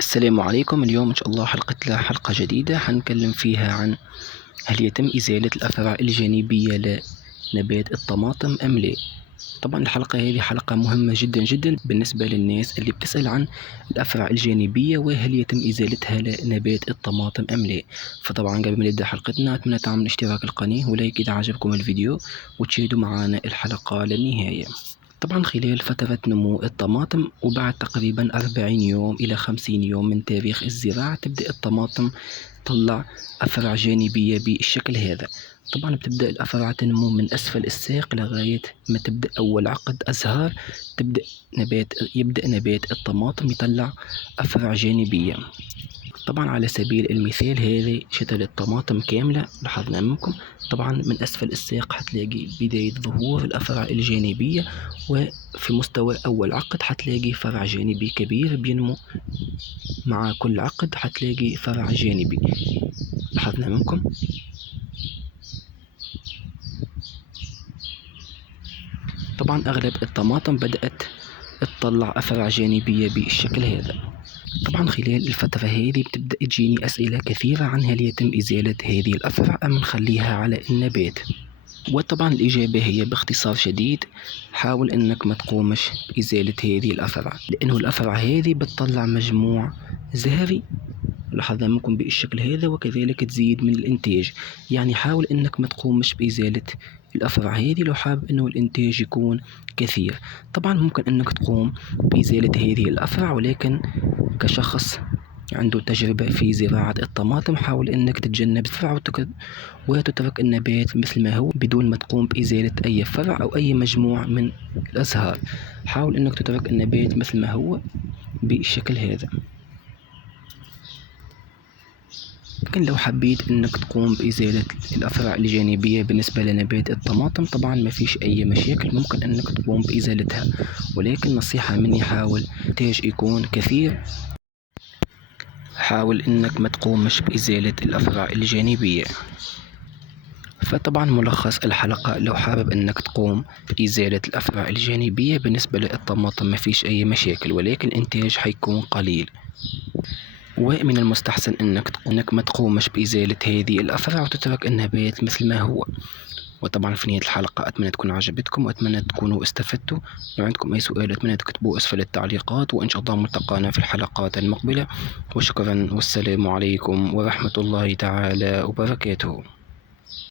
السلام عليكم. اليوم إن شاء الله حلقة جديدة حنتكلم فيها عن هل يتم إزالة الأفرع الجانبية لنبات الطماطم أم لا. طبعا الحلقة هذه حلقة مهمة جدا جدا بالنسبة للناس اللي بتسأل عن الأفرع الجانبية وهل يتم إزالتها لنبات الطماطم أم لا. فطبعا قبل ما نبدأ حلقتنا أتمنى تعمل اشتراك القناة ولايك إذا عجبكم الفيديو وتشاهدوا معنا الحلقة للنهاية. طبعا خلال فترة نمو الطماطم وبعد تقريبا 40 يوم إلى 50 يوم من تاريخ الزراعة تبدأ الطماطم تطلع أفرع جانبية بالشكل هذا. طبعا بتبدأ الأفرع تنمو من أسفل الساق لغاية ما تبدأ أول عقد أزهار. يبدأ نبات الطماطم يطلع أفرع جانبية. طبعا على سبيل المثال هذه شتل الطماطم كاملة لاحظنا أمامكم. طبعا من أسفل الساق حتلاقي بداية ظهور الأفرع الجانبية، وفي مستوى أول عقد حتلاقي فرع جانبي كبير بينمو مع كل عقد حتلاقي فرع جانبي لاحظنا أمامكم. طبعا أغلب الطماطم بدأت تطلع أفرع جانبية بالشكل هذا. طبعا خلال الفترة هذه بتبدأ تجيني أسئلة كثيرة عن هل يتم إزالة هذه الأفرع أم نخليها على النبات. وطبعا الإجابة هي باختصار شديد حاول أنك ما تقومش بإزالة هذه الأفرع، لأنه الأفرع هذه بتطلع مجموع زهري لاحظنا منكم بالشكل هذا وكذلك تزيد من الإنتاج. يعني حاول أنك ما تقومش بإزالة الأفرع هذه لو حاب أنه الإنتاج يكون كثير. طبعا ممكن أنك تقوم بإزالة هذه الأفرع، ولكن كشخص عنده تجربة في زراعة الطماطم حاول أنك تتجنب الزرع وتترك النبات مثل ما هو بدون ما تقوم بإزالة أي فرع أو أي مجموع من الأزهار. حاول أنك تترك النبات مثل ما هو بالشكل هذا. لكن لو حبيت أنك تقوم بإزالة الأفرع الجانبية بالنسبة لنبات الطماطم طبعا ما فيش أي مشاكل، ممكن أنك تقوم بإزالتها، ولكن نصيحة مني حاول الإنتاج يكون كثير. حاول أنك ما تقومش بإزالة الأفرع الجانبية. فطبعا ملخص الحلقة لو حابب أنك تقوم بإزالة الأفرع الجانبية بالنسبة للطماطم ما فيش أي مشاكل، ولكن الإنتاج حيكون قليل. ومن المستحسن أنك ما تقومش بإزالة هذه الأفرع وتترك النبات مثل ما هو. وطبعا في نهاية الحلقة أتمنى تكون عجبتكم وأتمنى تكونوا استفدتوا. لو عندكم أي سؤال أتمنى تكتبوه أسفل التعليقات، وإن شاء الله ملتقانا في الحلقات المقبلة. وشكرا والسلام عليكم ورحمة الله تعالى وبركاته.